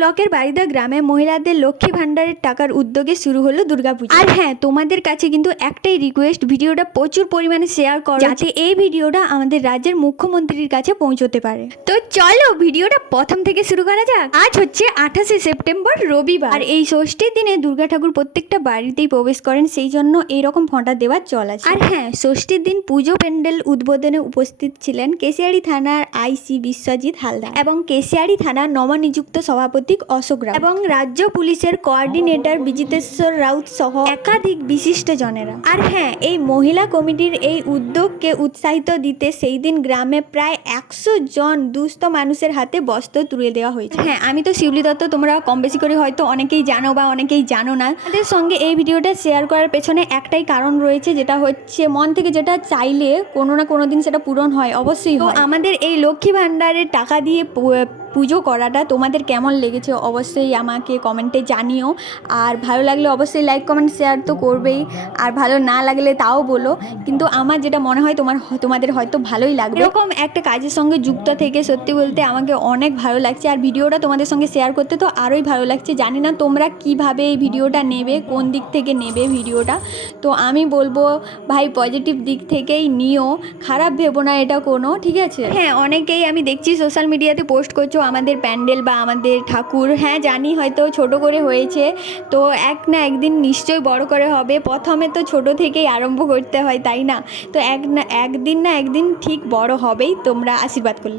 ব্লকের বারিদা গ্রামে মহিলাদের লক্ষ্মী ভাণ্ডারের টাকার উদ্যোগে শুরু হলো দুর্গাপূজা। আর হ্যাঁ, তোমাদের কাছে কিন্তু একটাই রিকোয়েস্ট, ভিডিওটা প্রচুর পরিমাণে শেয়ার করো যাতে এই ভিডিওটা আমাদের রাজ্যের মুখ্যমন্ত্রীর কাছে পৌঁছতে পারে। তো চলো ভিডিওটা প্রথম থেকে শুরু করা যাক। আজ হচ্ছে 28শে সেপ্টেম্বর, রবিবার। আর এই ষষ্ঠীর দিনে দুর্গা ঠাকুর প্রত্যেকটা বাড়িতেই প্রবেশ করেন, সেই জন্য এইরকম ফোঁটা দেওয়ার চল আছে। আর হ্যাঁ, ষষ্ঠীর দিন পুজো প্যান্ডেল উদ্বোধনে উপস্থিত ছিলেন কেশিয়াড়ি থানার আইসি বিশ্বজিৎ হালদার এবং কেশিয়াড়ি থানার নবনিযুক্ত সভাপতি অশোক রাউত এবং রাজ্য পুলিশের কোঅর্ডিনেটর বিজিতেশ্বর রাউত সহ একাধিক বিশিষ্ট জনেরা। আর হ্যাঁ, এই মহিলা কমিটির এই উদ্যোগকে উৎসাহিত দিতে সেই দিন গ্রামে প্রায় 100 জন দুস্থ মানুষের হাতে বস্ত্র তুলে দেওয়া হয়েছে। হ্যাঁ, আমি তো শিউলি দত্ত, তোমরা কম বেশি করে হয়তো অনেকেই জানো বা অনেকেই জানো না। আমাদের সঙ্গে এই ভিডিওটা শেয়ার করার পেছনে একটাই কারণ রয়েছে, যেটা হচ্ছে মন থেকে যেটা চাইলে কোনো না কোনো দিন সেটা পূরণ হয়, অবশ্যই হয়। আমাদের এই লক্ষ্মী ভাণ্ডারের টাকা দিয়ে পুজো করাটা তোমাদের কেমন লেগেছে অবশ্যই আমাকে কমেন্টে জানিও। আর ভালো লাগলে অবশ্যই লাইক কমেন্ট শেয়ার তো করবেই, আর ভালো না লাগলে তাও বলো। কিন্তু আমার যেটা মনে হয় তোমাদের হয়তো ভালোই লাগবে। এরকম একটা কাজের সঙ্গে যুক্ত থেকে সত্যি বলতে আমাকে অনেক ভালো লাগছে। আর ভিডিওটা তোমাদের সঙ্গে শেয়ার করতে তো আরোই ভালো লাগছে। জানি না তোমরা কিভাবে এই ভিডিওটা নেবে, কোন দিক থেকে নেবে ভিডিওটা। তো আমি বলবো ভাই, পজিটিভ দিক থেকেই নিও, খারাপ ভেবো না এটা কোনো, ঠিক আছে? হ্যাঁ, অনেকেই আমি দেখছি সোশ্যাল মিডিয়াতে পোস্ট করছো আমাদের প্যান্ডেল বা আমাদের ঠাকুর। হ্যাঁ জানি হয়তো ছোট করে হয়েছে, তো এক না একদিন নিশ্চয়ই বড় করে হবে। প্রথমে তো ছোট থেকেই আরম্ভ করতে হয়, তাই না? তো একদিন না একদিন ঠিক বড় হবেই, তোমরা আশীর্বাদ করলে।